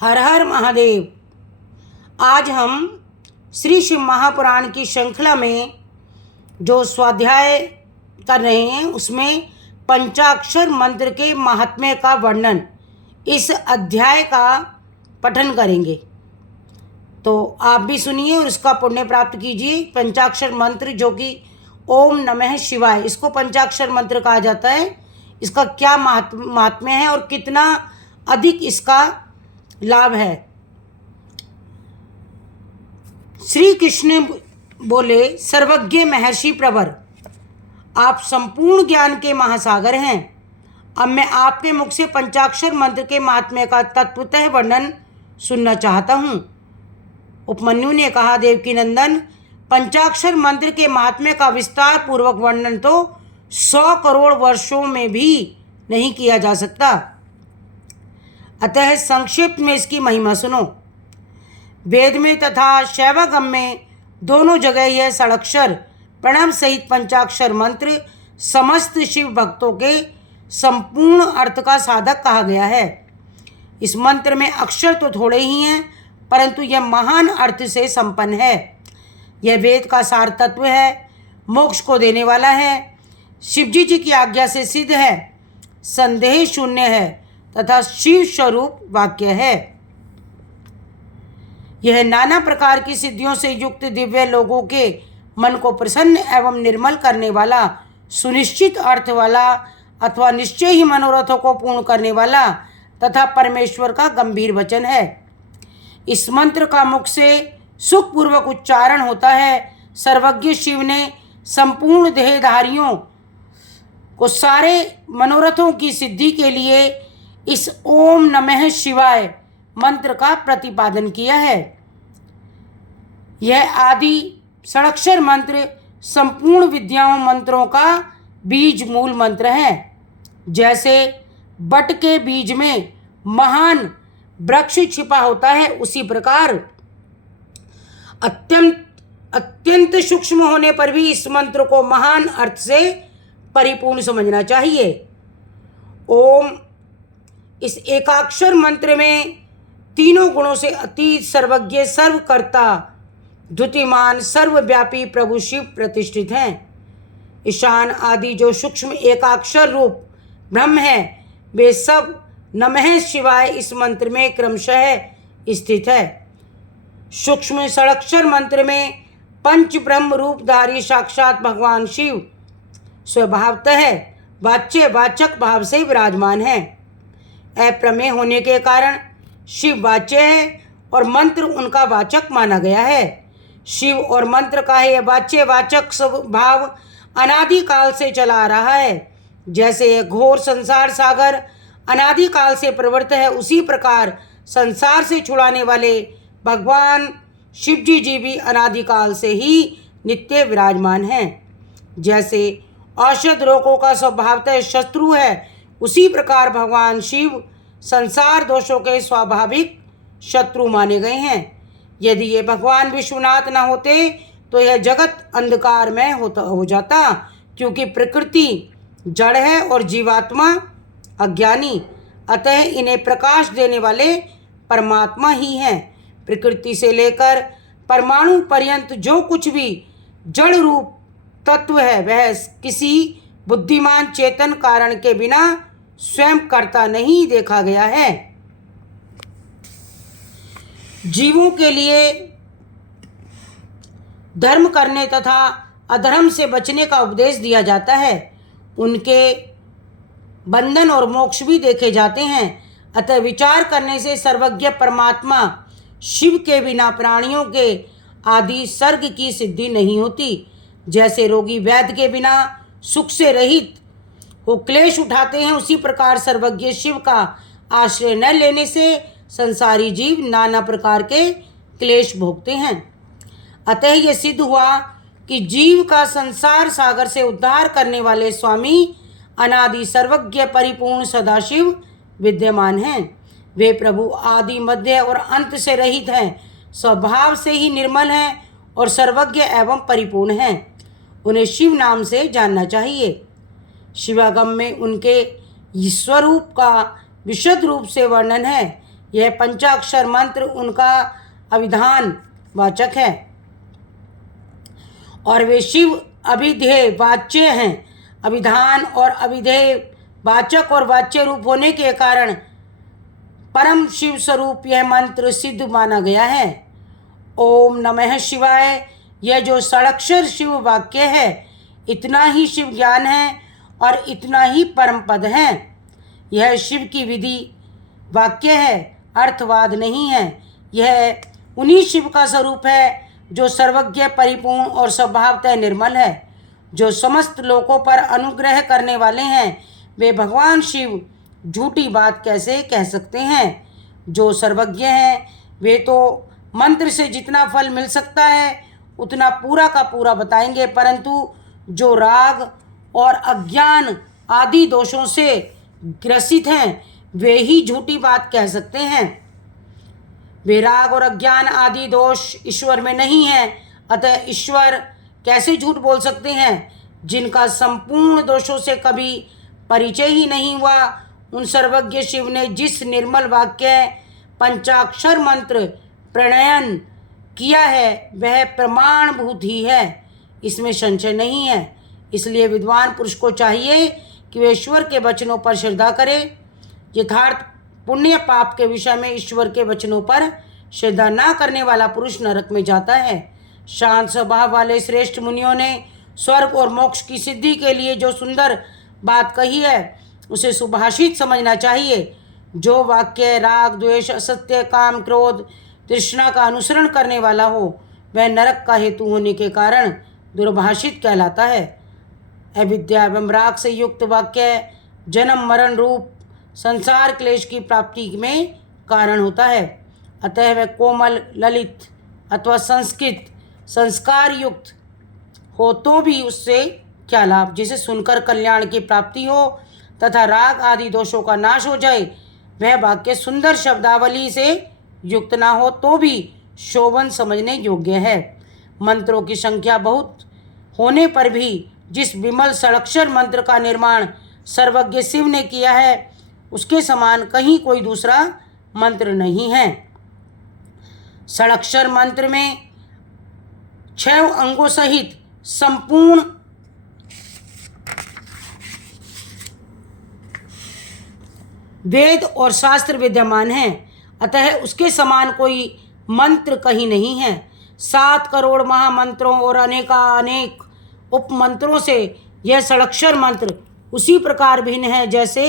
हर हर महादेव। आज हम श्री शिव महापुराण की श्रृंखला में जो स्वाध्याय कर रहे हैं उसमें पंचाक्षर मंत्र के महात्म्य का वर्णन इस अध्याय का पठन करेंगे। तो आप भी सुनिए और इसका पुण्य प्राप्त कीजिए। पंचाक्षर मंत्र जो कि ओम नमः शिवाय, इसको पंचाक्षर मंत्र कहा जाता है। इसका क्या महात्म्य है और कितना अधिक इसका लाभ है। श्री कृष्ण बोले, सर्वज्ञ महर्षि प्रवर, आप संपूर्ण ज्ञान के महासागर हैं। अब मैं आपके मुख से पंचाक्षर मंत्र के महात्म्य का तत्वतः वर्णन सुनना चाहता हूँ। उपमन्यु ने कहा, देवकी नंदन, पंचाक्षर मंत्र के महात्म्य का विस्तार पूर्वक वर्णन तो 100 करोड़ वर्षों में भी नहीं किया जा सकता, अतः संक्षिप्त में इसकी महिमा सुनो। वेद में तथा शैवागम में दोनों जगह यह षडाक्षर प्रणव सहित पंचाक्षर मंत्र समस्त शिव भक्तों के संपूर्ण अर्थ का साधक कहा गया है। इस मंत्र में अक्षर तो थोड़े ही हैं, परंतु यह महान अर्थ से संपन्न है। यह वेद का सार तत्व है, मोक्ष को देने वाला है, शिवजी जी की आज्ञा से सिद्ध है, संदेह शून्य है तथा शिव स्वरूप वाक्य है। यह नाना प्रकार की सिद्धियों से युक्त दिव्य लोगों के मन को प्रसन्न एवं निर्मल करने वाला, सुनिश्चित अर्थ वाला अथवा निश्चय ही मनोरथों को पूर्ण करने वाला तथा परमेश्वर का गंभीर वचन है। इस मंत्र का मुख से सुखपूर्वक उच्चारण होता है। सर्वज्ञ शिव ने संपूर्ण देहधारियों को सारे मनोरथों की सिद्धि के लिए इस ओम नमः शिवाय मंत्र का प्रतिपादन किया है। यह आदि षडाक्षर मंत्र संपूर्ण विद्याओं मंत्रों का बीज मूल मंत्र है। जैसे बट के बीज में महान वृक्ष छिपा होता है, उसी प्रकार अत्यंत सूक्ष्म होने पर भी इस मंत्र को महान अर्थ से परिपूर्ण समझना चाहिए। ओम इस एकाक्षर मंत्र में तीनों गुणों से अतीत, सर्वज्ञ, सर्वकर्ता, द्युतिमान, सर्वव्यापी प्रभु शिव प्रतिष्ठित हैं। ईशान आदि जो सूक्ष्म एकाक्षर रूप ब्रह्म है, वे सब नमः शिवाय इस मंत्र में क्रमशः स्थित है। सूक्ष्म षडाक्षर मंत्र में पंच ब्रह्म रूपधारी साक्षात भगवान शिव स्वभावतः वाच्य वाचक भाव से विराजमान है। अप्रमेय होने के कारण शिव वाच्य है और मंत्र उनका वाचक माना गया है। शिव और मंत्र का यह वाच्य वाचक स्वभाव अनादिकाल से चला आ रहा है। जैसे यह घोर संसार सागर अनादिकाल से प्रवृत्त है, उसी प्रकार संसार से छुड़ाने वाले भगवान शिवजी जी भी अनादिकाल से ही नित्य विराजमान हैं। जैसे औषध रोगों का स्वभावतः शत्रु है, उसी प्रकार भगवान शिव संसार दोषों के स्वाभाविक शत्रु माने गए हैं। यदि ये भगवान विश्वनाथ न होते तो यह जगत अंधकार में हो जाता, क्योंकि प्रकृति जड़ है और जीवात्मा अज्ञानी, अतः इन्हें प्रकाश देने वाले परमात्मा ही हैं। प्रकृति से लेकर परमाणु पर्यंत जो कुछ भी जड़ रूप तत्व है, वह किसी बुद्धिमान चेतन कारण के बिना स्वयं करता नहीं देखा गया है। जीवों के लिए धर्म करने तथा अधर्म से बचने का उपदेश दिया जाता है। उनके बंधन और मोक्ष भी देखे जाते हैं। अतः विचार करने से सर्वज्ञ परमात्मा शिव के बिना प्राणियों के आदि सर्ग की सिद्धि नहीं होती। जैसे रोगी वैद्य के बिना सुख से रहित हो क्लेश उठाते हैं, उसी प्रकार सर्वज्ञ शिव का आश्रय न लेने से संसारी जीव नाना प्रकार के क्लेश भोगते हैं। अतः यह सिद्ध हुआ कि जीव का संसार सागर से उद्धार करने वाले स्वामी अनादि सर्वज्ञ परिपूर्ण सदाशिव विद्यमान हैं। वे प्रभु आदि मध्य और अंत से रहित हैं, स्वभाव से ही निर्मल हैं और सर्वज्ञ एवं परिपूर्ण हैं। उन्हें शिव नाम से जानना चाहिए। शिवागम में उनके स्वरूप का विशद रूप से वर्णन है। यह पंचाक्षर मंत्र उनका अभिधान वाचक है और वे शिव अभिधेय वाच्य हैं। अभिधान और अभिधेय वाचक और वाच्य रूप होने के कारण परम शिव स्वरूप यह मंत्र सिद्ध माना गया है। ओम नमः शिवाय यह जो षडाक्षर शिव वाक्य है, इतना ही शिव ज्ञान है और इतना ही परम पद है। यह शिव की विधि वाक्य है, अर्थवाद नहीं है। यह उन्हीं शिव का स्वरूप है जो सर्वज्ञ, परिपूर्ण और स्वभावतः निर्मल है, जो समस्त लोकों पर अनुग्रह करने वाले हैं। वे भगवान शिव झूठी बात कैसे कह सकते हैं? जो सर्वज्ञ हैं वे तो मंत्र से जितना फल मिल सकता है उतना पूरा का पूरा बताएंगे, परंतु जो राग और अज्ञान आदि दोषों से ग्रसित हैं वे ही झूठी बात कह सकते हैं। वे राग और अज्ञान आदि दोष ईश्वर में नहीं है, अतः ईश्वर कैसे झूठ बोल सकते हैं? जिनका संपूर्ण दोषों से कभी परिचय ही नहीं हुआ, उन सर्वज्ञ शिव ने जिस निर्मल वाक्य पंचाक्षर मंत्र प्रणयन किया है वह प्रमाणभूत ही है, इसमें संशय नहीं है। इसलिए विद्वान पुरुष को चाहिए कि वे ईश्वर के वचनों पर श्रद्धा करे। यथार्थ पुण्य पाप के विषय में ईश्वर के वचनों पर श्रद्धा न करने वाला पुरुष नरक में जाता है। शांत स्वभाव वाले श्रेष्ठ मुनियों ने स्वर्ग और मोक्ष की सिद्धि के लिए जो सुंदर बात कही है उसे सुभाषित समझना चाहिए। जो वाक्य राग, द्वेष, असत्य, काम, क्रोध, तृष्णा का अनुसरण करने वाला हो वह नरक का हेतु होने के कारण दुर्भाषित कहलाता है। अविद्या एवं राग से युक्त वाक्य जन्म मरण रूप संसार क्लेश की प्राप्ति में कारण होता है। अतः वह कोमल, ललित अथवा संस्कृत संस्कार युक्त हो तो भी उससे क्या लाभ? जिसे सुनकर कल्याण की प्राप्ति हो तथा राग आदि दोषों का नाश हो जाए। वह वाक्य सुंदर शब्दावली से युक्त ना हो तो भी शोभन समझने योग्य है। मंत्रों की संख्या बहुत होने पर भी जिस विमल षडाक्षर मंत्र का निर्माण सर्वज्ञ शिव ने किया है उसके समान कहीं कोई दूसरा मंत्र नहीं है। षडाक्षर मंत्र में 6 अंगों सहित संपूर्ण वेद और शास्त्र विद्यमान हैं, अतः उसके समान कोई मंत्र कहीं नहीं है। 7 करोड़ महामंत्रों और अनेक उपमंत्रों से यह षडाक्षर मंत्र उसी प्रकार भिन्न है जैसे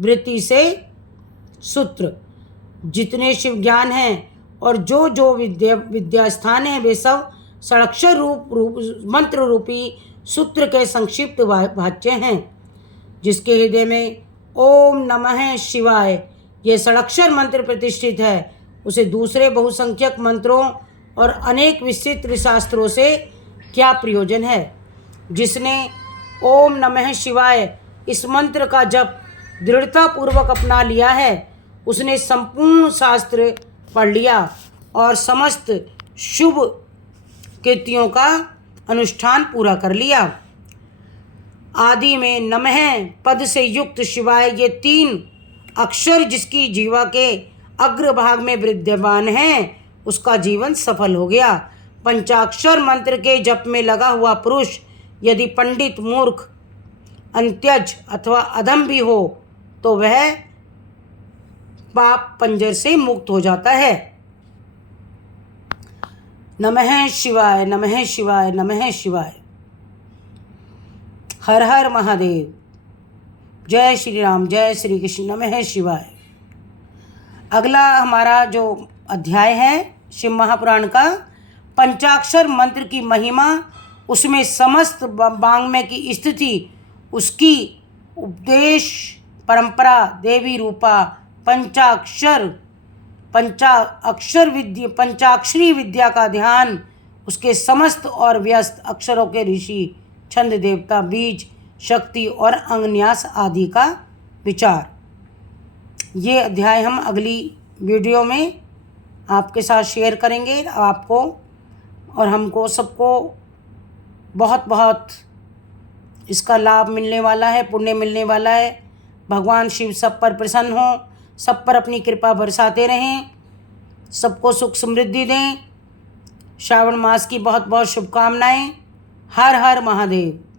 वृत्ति से सूत्र। जितने शिव ज्ञान हैं और जो विद्या स्थान है वे सब षडाक्षर रूप मंत्र रूपी सूत्र के संक्षिप्त वाच्य हैं। जिसके हृदय में ओम नमः शिवाय ये षडाक्षर मंत्र प्रतिष्ठित है उसे दूसरे बहुसंख्यक मंत्रों और अनेक विस्तृत शास्त्रों से क्या प्रयोजन है? जिसने ओम नमः शिवाय इस मंत्र का जप दृढ़तापूर्वक अपना लिया है उसने संपूर्ण शास्त्र पढ़ लिया और समस्त शुभ कृतियों का अनुष्ठान पूरा कर लिया। आदि में नमः पद से युक्त शिवाय ये 3 अक्षर जिसकी जीवा के अग्रभाग में विद्यमान हैं उसका जीवन सफल हो गया। पंचाक्षर मंत्र के जप में लगा हुआ पुरुष यदि पंडित, मूर्ख, अंत्यज अथवा अधम भी हो तो वह पाप पंजर से मुक्त हो जाता है। नमः शिवाय, नमः शिवाय, नमः शिवाय। हर हर महादेव। जय श्री राम, जय श्री कृष्ण, नमः शिवाय। अगला हमारा जो अध्याय है शिव महापुराण का पंचाक्षर मंत्र की महिमा, उसमें समस्त वाङ्मय की स्थिति, उसकी उपदेश परंपरा, देवी रूपा पंचाक्षरी विद्या का ध्यान, उसके समस्त और व्यस्त अक्षरों के ऋषि, छंद देवता, बीज, शक्ति और अंगन्यास आदि का विचार। ये अध्याय हम अगली वीडियो में आपके साथ शेयर करेंगे। आपको और हमको सबको बहुत बहुत इसका लाभ मिलने वाला है, पुण्य मिलने वाला है। भगवान शिव सब पर प्रसन्न हों, सब पर अपनी कृपा बरसाते रहें, सबको सुख समृद्धि दें। श्रावण मास की बहुत बहुत शुभकामनाएं। हर हर महादेव।